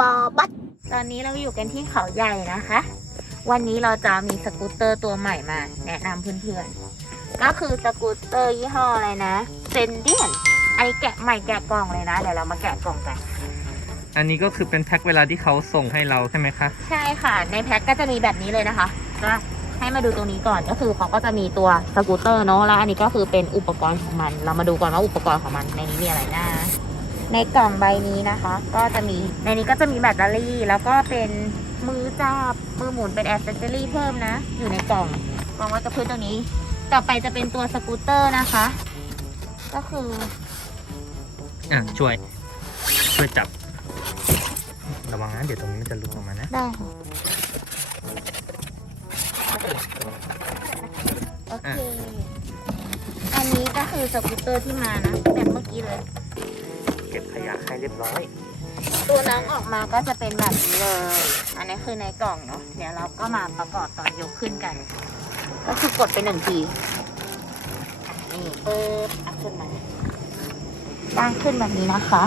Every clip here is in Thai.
บอบัสตอนนี้เราอยู่กันที่เขาใหญ่นะคะ วันนี้เราจะมีสกูตเตอร์ตัวใหม่มา แนะนำเพื่อนๆ ก็คือสกูตเตอร์ยี่ห้ออะไรนะเซนเดียนไอแกะใหม่แกะกล่องเลยนะ เดี๋ยวเรามาแกะกล่องกัน อันนี้ก็คือเป็นแพ็คเวลาที่เขาส่งให้เราใช่ไหมคะ ใช่ค่ะ ในแพ็คก็จะมีแบบนี้เลยนะคะก็ให้มาดูตรงนี้ก่อนก็คือเขาก็จะมีตัวสกูตเตอร์เนาะแล้วอันนี้ก็คือเป็นอุปกรณ์ของมัน เรามาดูก่อนว่าอุปกรณ์ของมันในนี้มีอะไรนะ ในกล่องใบนี้นะคะ ก็จะมีในนี้ก็จะมีแบตเตอรี่ แล้วก็เป็นมือจับมือหมุนเป็นแอสเซสซอรี่เพิ่มนะ อยู่ในกล่องกล่องไว้กับพื้นตรงนี้ ต่อไปจะเป็นตัวสกูตเตอร์นะคะ ก็คืออะช่วย ช่วยจับ ระวังนะเดี๋ยวตรงนี้มันจะหลุดออกมานะได้ค่ะโอเค อันนี้ก็คือสกูตเตอร์ที่มานะแบบเมื่อกี้เลย เก็บขยะให้เรียบร้อย ตัวน้องออกมาก็จะเป็นแบบนี้เลย อันนี้คือในกล่องเนาะ เดี๋ยวเราก็มาประกอบตอนยกขึ้นกัน ก็คือกดไปหนึ่งทีอะนี่เปิดอะขึ้นมาตั้งขึ้นแบบนี้นะคะ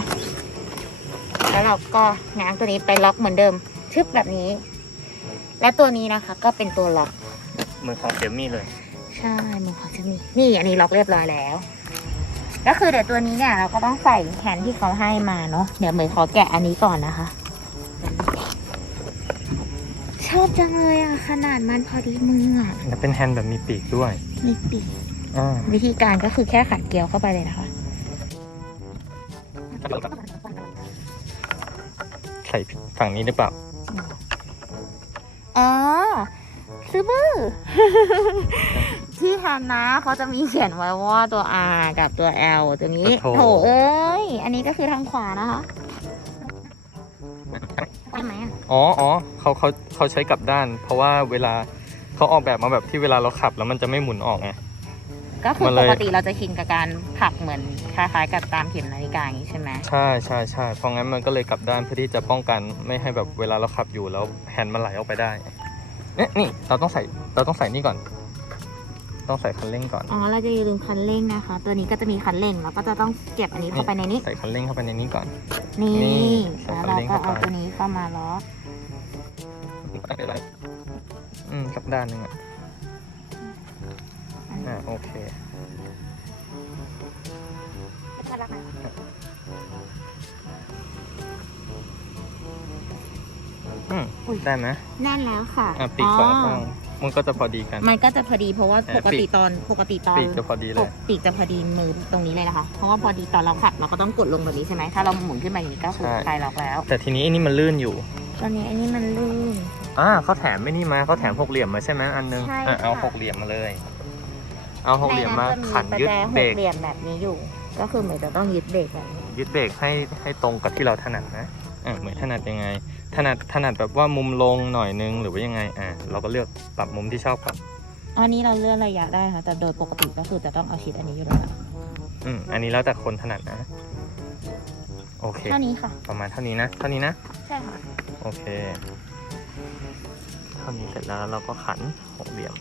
แล้วเราก็ง้างตัวนี้ไปล็อกเหมือนเดิม ชึบแบบนี้ และตัวนี้นะคะ ก็เป็นตัวล็อก เหมือนของเสี่ยมี่เลย ใช่มันเขาจะมีนี่อันนี้ล็อกเรียบร้อยแล้ว ก็คือเดี๋ยวตัวนี้เนี่ยเราก็ต้องใส่แขนที่เขาให้มาเนาะเดี๋ยวเหมยขอแกะอันนี้ก่อนนะคะ ชอบจังเลยอะ ขนาดมันพอดีมืออะแล้วเป็นแฮนด์แบบมีปีกด้วย มีปีกอ่าวิธีการก็คือแค่ขัดเกลียวเข้าไปเลยนะคะ ใส่ฝั่งนี้หรือเปล่า อ๋อซื้อบื้อ ที่แฮนนะเขาจะมีเขียนไว้ว่าตัว R กับตัว L ตัวนี้โอ้โถโถเอ้ย อันนี้ก็คือทางขวานะคะใช่ไหมอะอ๋ออ๋อเขาเขาเขาใช้กลับด้าน เพราะว่าเวลาเขาออกแบบมาแบบที่เวลาเราขับแล้วมันจะไม่หมุนออกไง ก็คือมันเลปยกติเราจะชินกับการผลักเหมือนคล้ายๆกับตามเข็มนาฬิกาอย่างนี้ใช่ไหมใช่ใช่ใช่เพราะงั้นมันก็เลยกลับด้านเพื่อที่จะป้องกันไม่ให้แบบเวลาเราขับอยู่แล้วแฮนด์มันไหลออกไปได้เนี่ยนี่เราต้องใส่เราต้องใส่นี่ก่อน ต้องใส่คันเร่งก่อน อ๋อ เราจะอย่าลืมคันเร่งนะคะ ตัวนี้ก็จะมีคันเร่งแล้วก็จะต้องเก็บอันนี้เข้าไปในนี้ ใส่คันเร่งเข้าไปในนี้ก่อน นี่นี่ใส่แล้วคันเราเร่งก็เข้าไปเอาตัวนี้เข้ามาล็อกไม่เป็นไรอืมสักด้านหนึ่งอะ อ่าโอเคอืมอุ๊ยได้ไหมแน่นแล้วค่ะ อะปีกสองข้าง มันก็จะพอดีกัน มันก็จะพอดีเพราะว่าเอปอกปีติกตอนปกติตอนปีกจะพอดีเลยปีกจะพอดีมือตรงนี้เลยนะคะ เพราะว่าพอดีตอนเราขับเราก็ต้องกดลงแบบนี้ใช่ไหมถ้าเราหมุนขึ้นมาอย่างนี้ก็คือใช่คลายล็อกแล้ว แต่ทีนี้ไอ้นี่มันลื่นอยู่ ตอนนี้อันนี้มันลื่นอ่าเขาแถมไม่นี่มาเขาแถมหกเหลี่ยมมาใช่ไหมอันนึงใช่อะเอาค่ะหกเหลี่ยมมาเลย เอาหกเหลี่ยมมาในนั้นจะขันยึดประแจหเบรกกเหลี่ยมแบบนี้อยู่ ก็คือเหมือนจะต้องยึดเบรกแบบนี้ยึดเบรกให้ให้ตรงกับที่เราถนัดนะ อ่าเหมือนถนัดยังไง ถนัดถนัดแบบว่ามุมลงหน่อยนึงหรือว่ายังไงอ่าเราก็เลือกปรับมุมที่ชอบครับอันนี้เราเลื่อนระยะได้ค่ะ แต่โดยปกติก็คือจะต้องเอาชิดอันนี้อยู่แล้ว อืมอันนี้แล้วแต่คนถนัดนะ โอเค เท่านี้ค่ะ ประมาณเท่านี้นะ เท่านี้นะ ใช่ค่ะ โอเค เท่านี้เสร็จแล้วเราก็ขันหกเหลี่ยม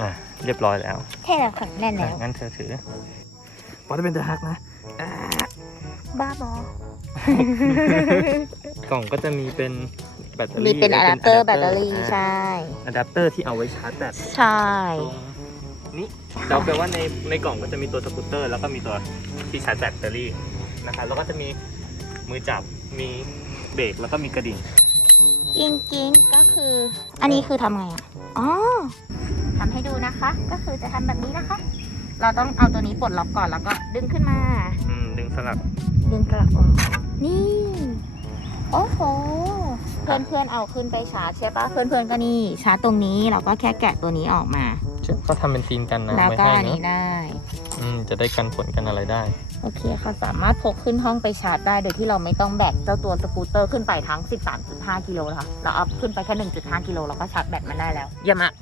อะเรียบร้อยแล้วแค่แล้วค่ะแน่นอะแล้วงั้นเธอถือปอจะเป็นเดอะฮักนะอะบ้าบอ กล่องก็จะมีเป็นแบตเตอมีรี่เป็นและอะแดปเตอร์แบตเตอรี่ะใช่ อะแดปเตอร์ที่เอาไว้ชาร์จแบตใช่ ตรงนี้เราแปลว่าในในกล่องก็จะมีตัวสกูตเตอร์ แล้วก็มีตัวที่ชาร์จแบตเตอรี่นะครับแล้วก็จะมีมือจับมีเบรกแล้วก็มีกระดิ่งจริงๆก็คือ อันนี้คือทำไงอะ อ๋อ ทำให้ดูนะคะ ก็คือจะทำแบบนี้นะคะ เราต้องเอาตัวนี้ปลดล็อกก่อนแล้วก็ดึงขึ้นมา อืมดึงสลับดึงกลับออก นี่ โอ้โห เพื่อนๆเอาขึ้นไปชาร์จใช่ปะเพื่อนๆก็นี่ชาร์จตรงนี้เราก็แค่แกะตัวนี้ออกมา ก็ทำเป็นซีนกันนะแล้วไว้ก็ให้อันเนนี้อะได้ อืมจะได้กันฝนกันอะไรได้ โอเคค่ะสามารถพกขึ้นห้องไปชาร์จได้โดยที่เราไม่ต้องแบกเจ้าตัวสกูตเตอร์ขึ้นไปทั้ง 13.5 กิโลนะคะเราเอาขึ้นไปแค่ 1.5 กิโลเราก็ชาร์จแบตมันได้แล้วเยี่ยมอะ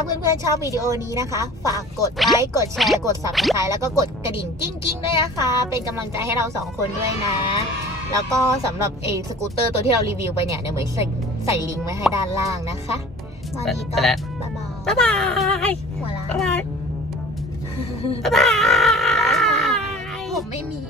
าเพื่อนๆชอบวิดีโอนี้นะคะ ฝากกดไลค์ กดแชร์ กด subscribe แล้วก็กดกระดิ่งกิ้งกิ้งด้วยนะคะ เป็นกำลังใจให้เราสองคนด้วยนะ แล้วก็สำหรับเอ้สกูตเตอร์ตัวที่เรารีวิวไปเนี่ยเดี๋ยวเหมือนใส่ใส่ลิงก์ไว้ให้ด้านล่างนะคะวันนี้ก็บ๊ายบายบ๊ายบาย หัวล้บ๊ายบาย บ๊ายบาย ผมไม่มี